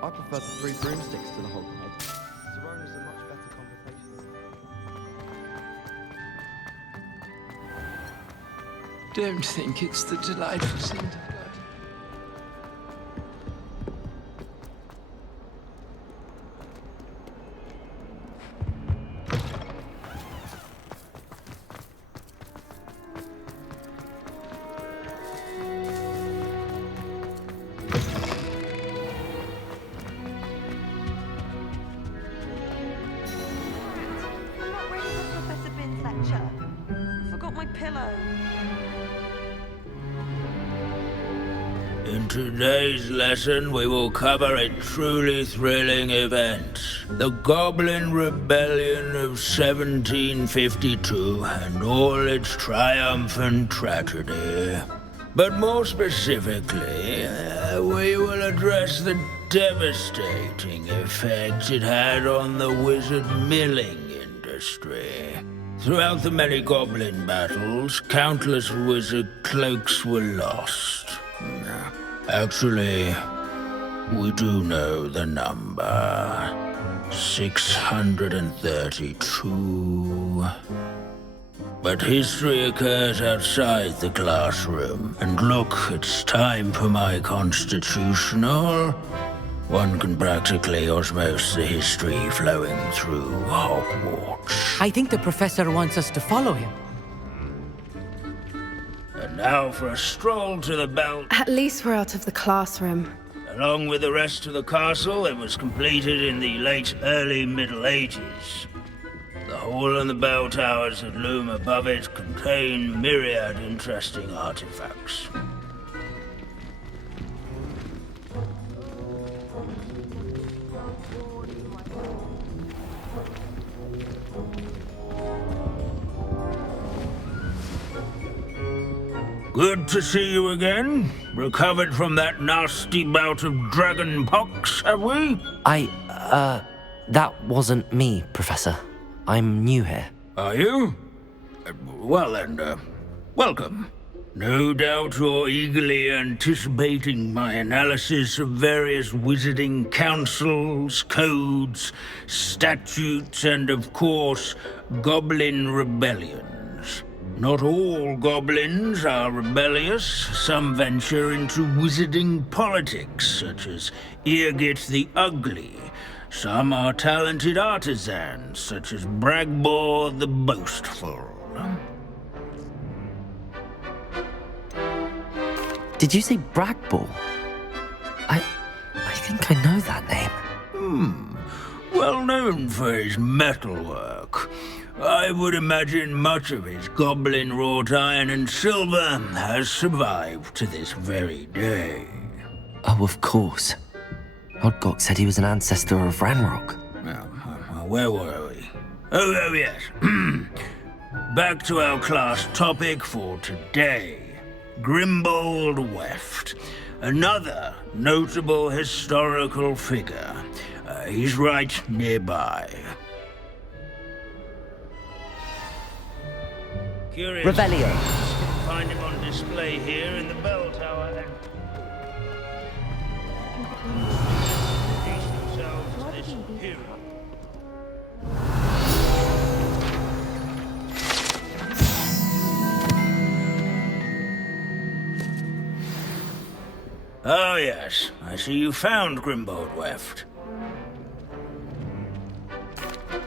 I prefer the 3 broomsticks to the hoghead. Zerona's a much better conversation. Don't think it's the delightful scent of blood. Forgot my pillow. In today's lesson, we will cover a truly thrilling event. The Goblin Rebellion of 1752 and all its triumphant tragedy. But more specifically, we will address the devastating effect it had on the wizard milling industry. Throughout the many goblin battles, countless wizard cloaks were lost. Actually, we do know the number. 632. But history occurs outside the classroom. And look, it's time for my constitutional. One can practically osmose the history flowing through Hogwarts. I think the professor wants us to follow him. And now for a stroll to the belt. At least we're out of the classroom. Along with the rest of the castle, it was completed in the late early Middle Ages. The hall and the bell towers that loom above it contain myriad interesting artifacts. Good to see you again. Recovered from that nasty bout of dragon pox, have we? That wasn't me, Professor. I'm new here. Are you? Well then, welcome. No doubt you're eagerly anticipating my analysis of various wizarding councils, codes, statutes, and of course, goblin rebellions. Not all goblins are rebellious. Some venture into wizarding politics, such as Eargit the Ugly. Some are talented artisans, such as Bragbor the Boastful. Did you say Bragbor? I think I know that name. Well known for his metalwork. I would imagine much of his goblin-wrought iron and silver has survived to this very day. Oh, of course. Odgok said he was an ancestor of Ranrock. Where were we? Oh yes. Back to our class topic for today. Grimbold Weft. Another notable historical figure. He's right nearby. Curious. Rebellion. Find him on display here in the bell tower and... Oh yes, I see you found Grimbold Weft.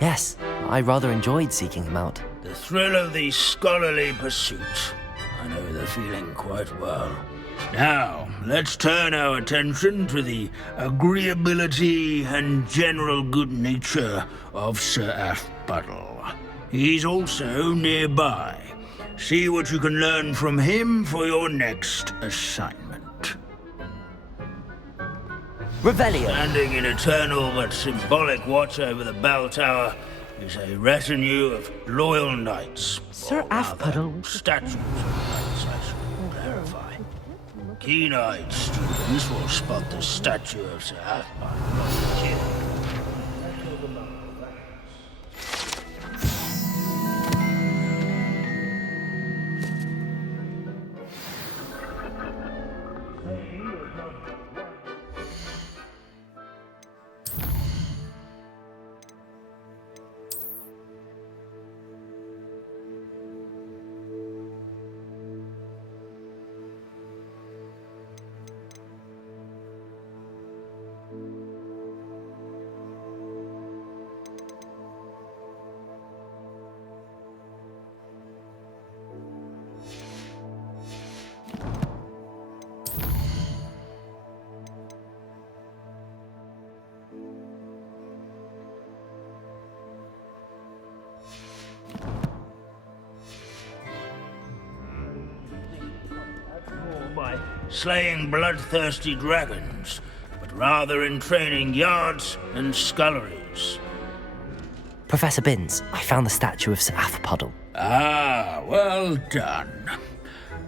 Yes, I rather enjoyed seeking him out. The thrill of the scholarly pursuit. I know the feeling quite well. Now, let's turn our attention to the agreeability and general good nature of Sir Aphbudel. He's also nearby. See what you can learn from him for your next assignment. Revelio! Standing in eternal but symbolic watch over the bell tower is a retinue of loyal knights. Sir Aphbudel... Statues of knights, I Keen-eyed students will spot the statue of Sir Athman. By slaying bloodthirsty dragons, but rather in training yards and sculleries. Professor Binns, I found the statue of Sir Athpuddle. Ah, well done.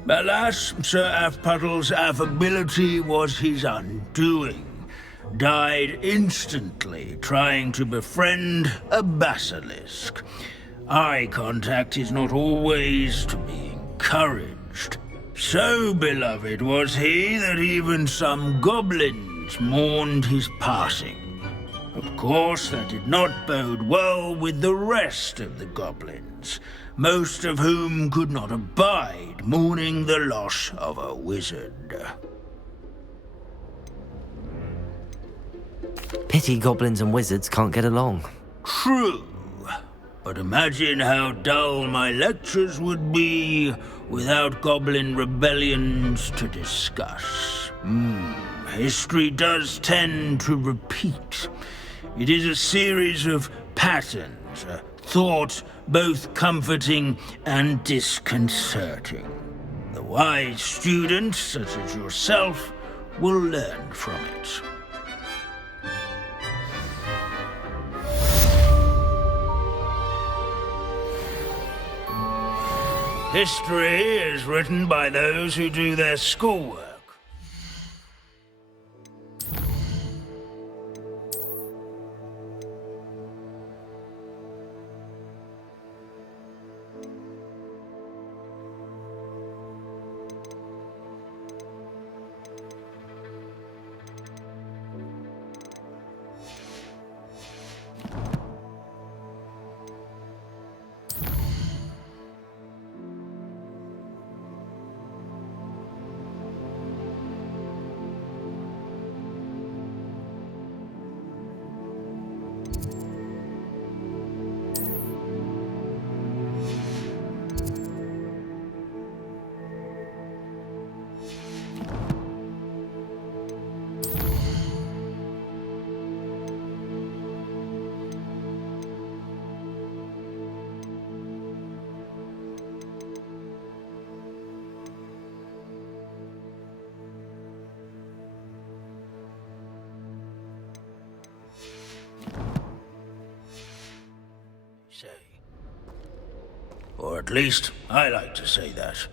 Alas, Sir Athpuddle's affability was his undoing. Died instantly trying to befriend a basilisk. Eye contact is not always to be encouraged. So beloved was he that even some goblins mourned his passing. Of course, that did not bode well with the rest of the goblins, most of whom could not abide mourning the loss of a wizard. Pity goblins and wizards can't get along. True, but imagine how dull my lectures would be without goblin rebellions to discuss. History does tend to repeat. It is a series of patterns, a thought both comforting and disconcerting. The wise student, such as yourself, will learn from it. History is written by those who do their schoolwork. Say. Or at least, I like to say that.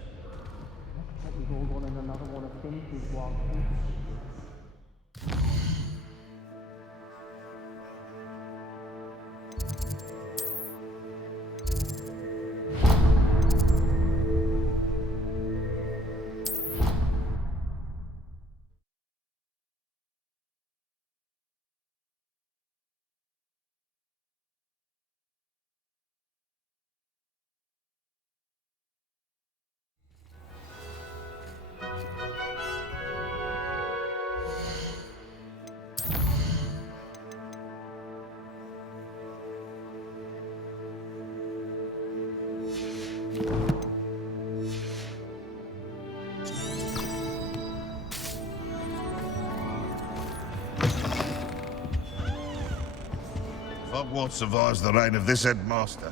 Hogwarts survives the reign of this headmaster.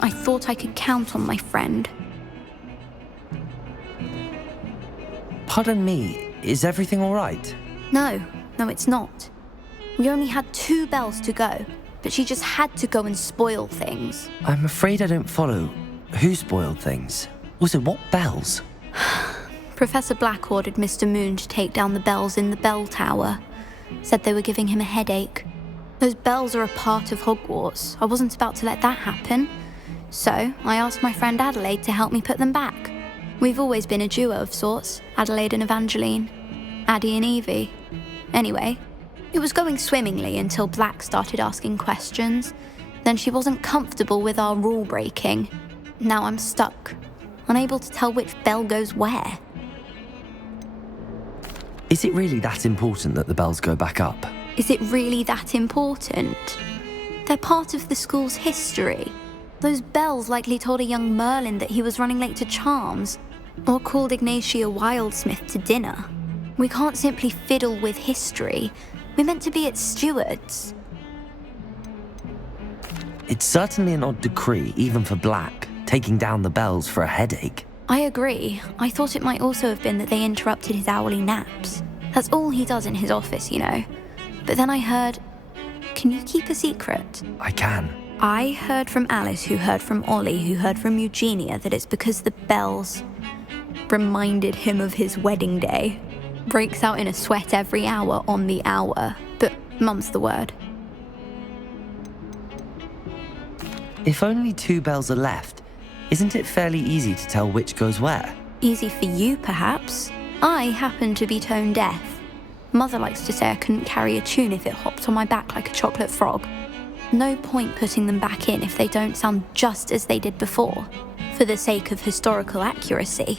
I thought I could count on my friend. Pardon me, is everything all right? No, it's not. We only had 2 bells to go. but she just had to go and spoil things. I'm afraid I don't follow. Who spoiled things? Also, what bells? Professor Black ordered Mr. Moon to take down the bells in the bell tower. Said they were giving him a headache. Those bells are a part of Hogwarts. I wasn't about to let that happen. So, I asked my friend Adelaide to help me put them back. We've always been a duo of sorts, Adelaide and Evangeline. Addie and Evie. Anyway, it was going swimmingly until Black started asking questions. Then she wasn't comfortable with our rule breaking. Now I'm stuck, unable to tell which bell goes where. Is it really that important that the bells go back up? Is it really that important? They're part of the school's history. Those bells likely told a young Merlin that he was running late to Charms, or called Ignatia Wildsmith to dinner. We can't simply fiddle with history. We're meant to be its stewards. It's certainly an odd decree, even for Black, taking down the bells for a headache. I agree. I thought it might also have been that they interrupted his hourly naps. That's all he does in his office, you know. But then I heard... Can you keep a secret? I can. I heard from Alice, who heard from Ollie, who heard from Eugenia, that it's because the bells reminded him of his wedding day. Breaks out in a sweat every hour on the hour. But mum's the word. If only 2 bells are left, isn't it fairly easy to tell which goes where? Easy for you, perhaps. I happen to be tone deaf. Mother likes to say I couldn't carry a tune if it hopped on my back like a chocolate frog. No point putting them back in if they don't sound just as they did before, for the sake of historical accuracy.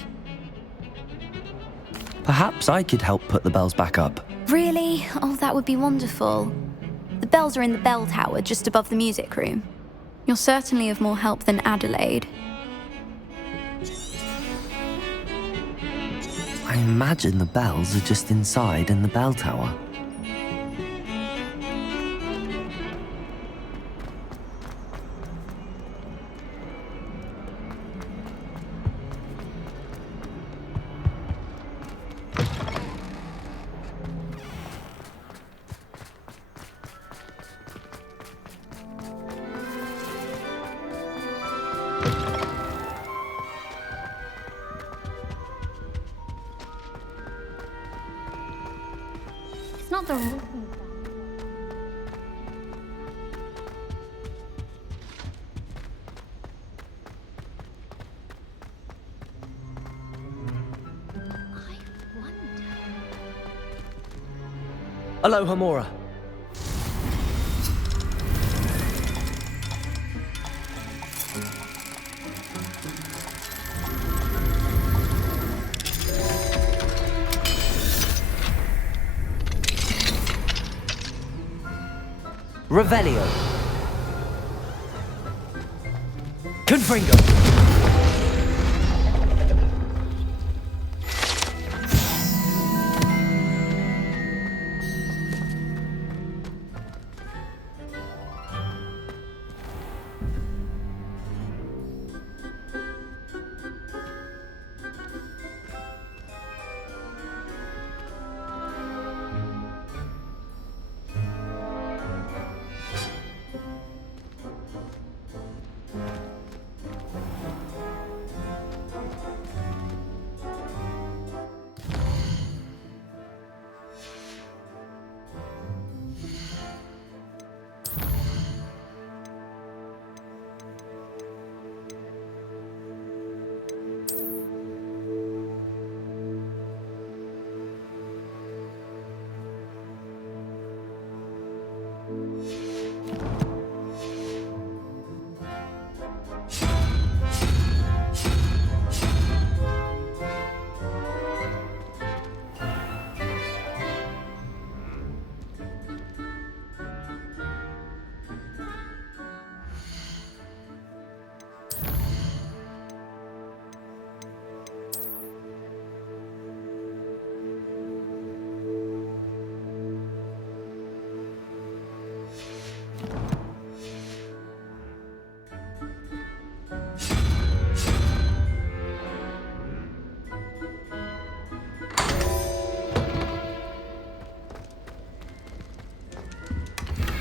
Perhaps I could help put the bells back up. Really? Oh, that would be wonderful. The bells are in the bell tower just above the music room. You're certainly of more help than Adelaide. I imagine the bells are just inside in the bell tower. It's not the rule. Aloha, Mora. Revelio. Confringo.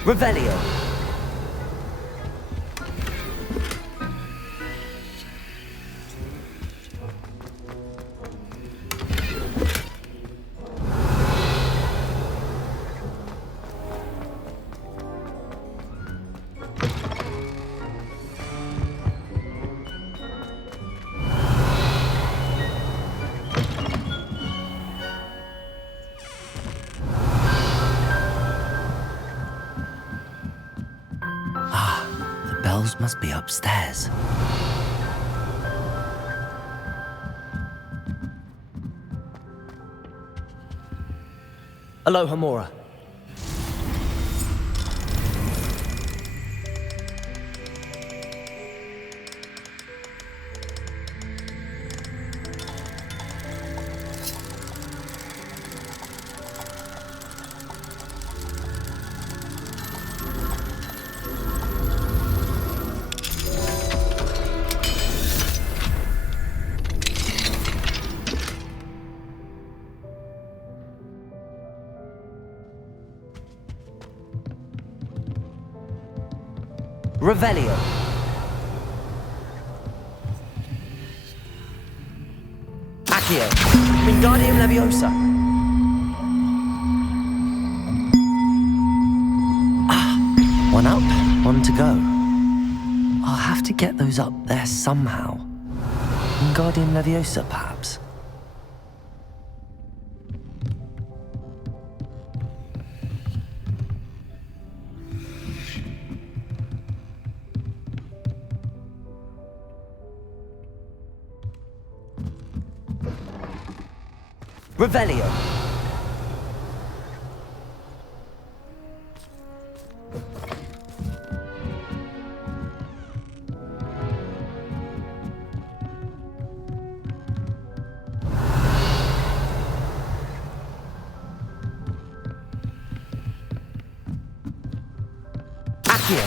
Revelio. must be upstairs. Aloha, Mora. Revelio. Accio. Wingardium Leviosa. One up, one to go. I'll have to get those up there somehow. Wingardium Leviosa, perhaps. Revelio. Accio.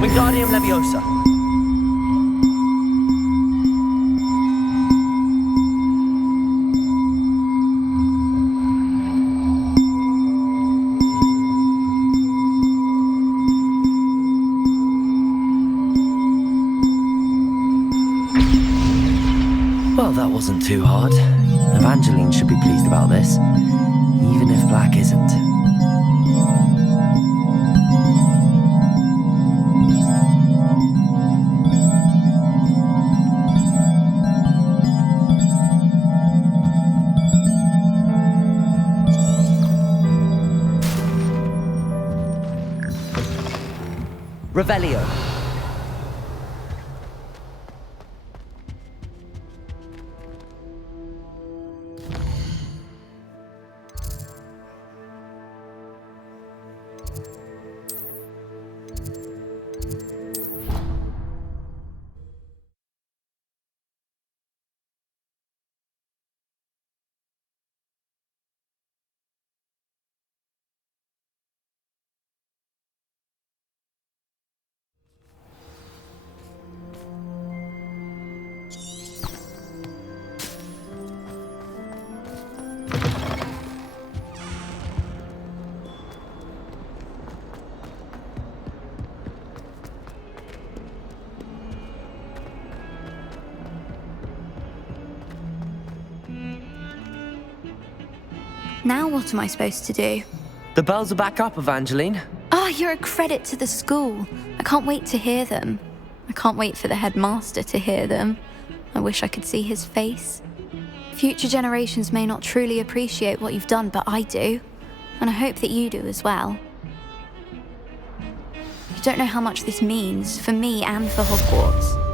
Wingardium Leviosa. Well, that wasn't too hard. Evangeline should be pleased about this, even if Black isn't. Revelio. Now what am I supposed to do? The bells are back up, Evangeline. Oh, you're a credit to the school. I can't wait to hear them. I can't wait for the headmaster to hear them. I wish I could see his face. Future generations may not truly appreciate what you've done, but I do. And I hope that you do as well. You don't know how much this means for me and for Hogwarts.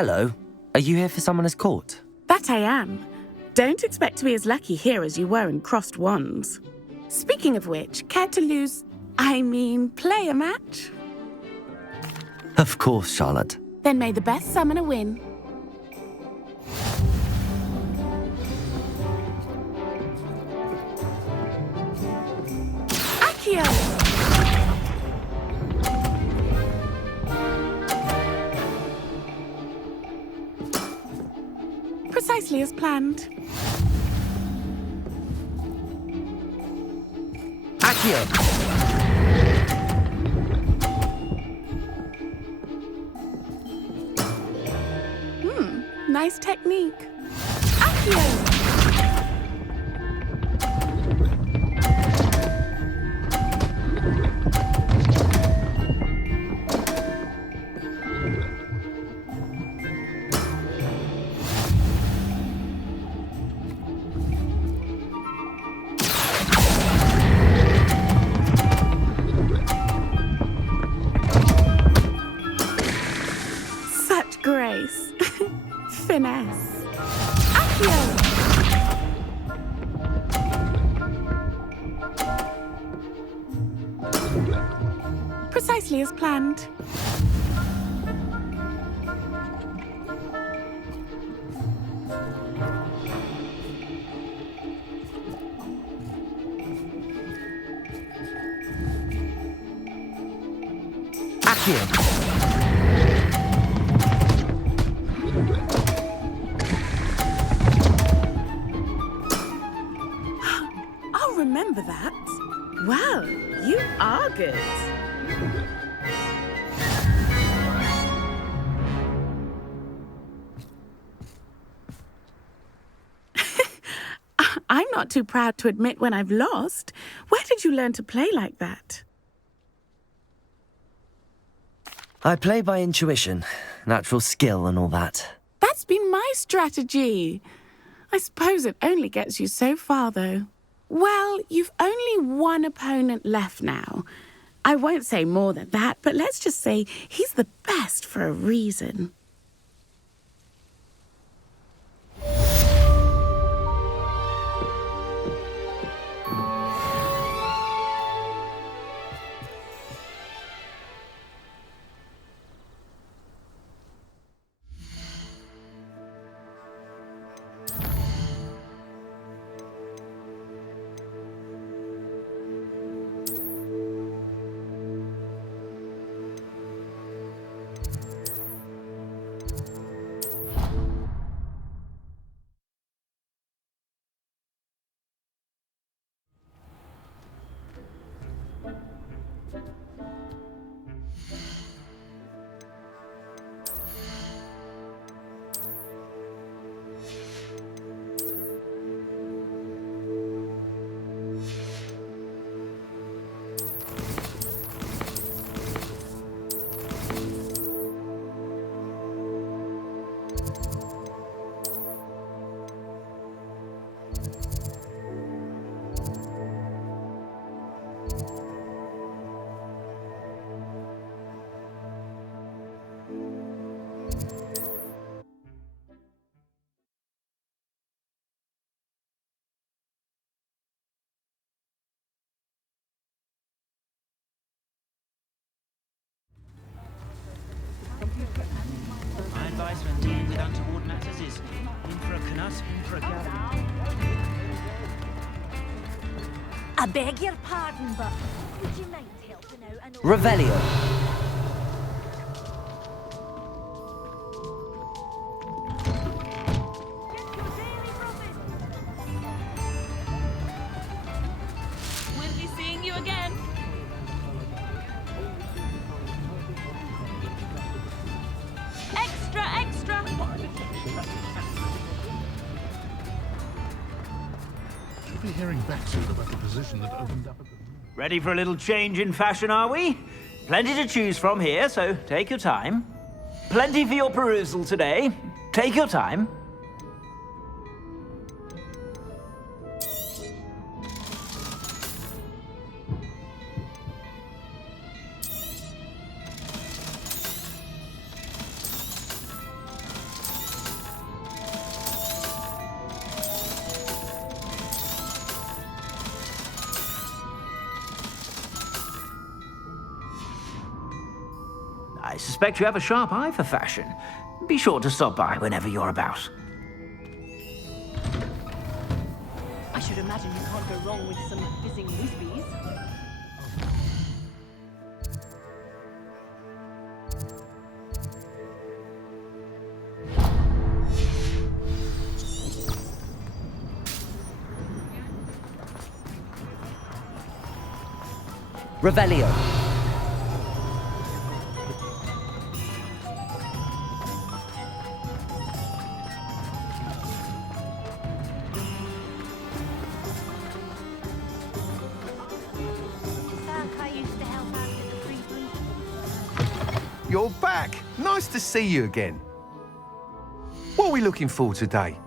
Hello. Are you here for Summoner's Court? That I am. Don't expect to be as lucky here as you were in Crossed Wands. Speaking of which, care to play a match? Of course, Charlotte. Then may the best summoner win. Accio! Precisely as planned. Accio! Nice technique. Accio! Such grace. Finesse. Accio! Precisely as planned. Accio! Remember that? Well, you are good. I'm not too proud to admit when I've lost. Where did you learn to play like that? I play by intuition, natural skill and all that. That's been my strategy. I suppose it only gets you so far, though. Well, you've only one opponent left now. I won't say more than that, but let's just say he's the best for a reason. My advice when dealing with untoward matters is in for a Cllass, in for a galley. I beg your pardon, but would you mind helping out? I know Revelio. We'll be seeing you again. Extra, extra. Should be hearing back soon about the position that opened up at the... Ready for a little change in fashion, are we? Plenty to choose from here, so take your time. Plenty for your perusal today. Take your time. suspect you have a sharp eye for fashion. Be sure to stop by whenever you're about. I should imagine you can't go wrong with some fizzing whizbees. Revelio. Circa used to help out with the treatment. You're back. Nice to see you again. What are we looking for today?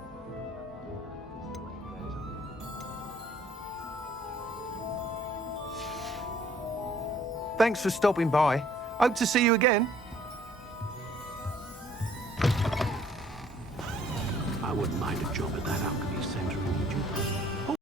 Thanks for stopping by. Hope to see you again. I wouldn't mind a job at that alchemy centre in Egypt.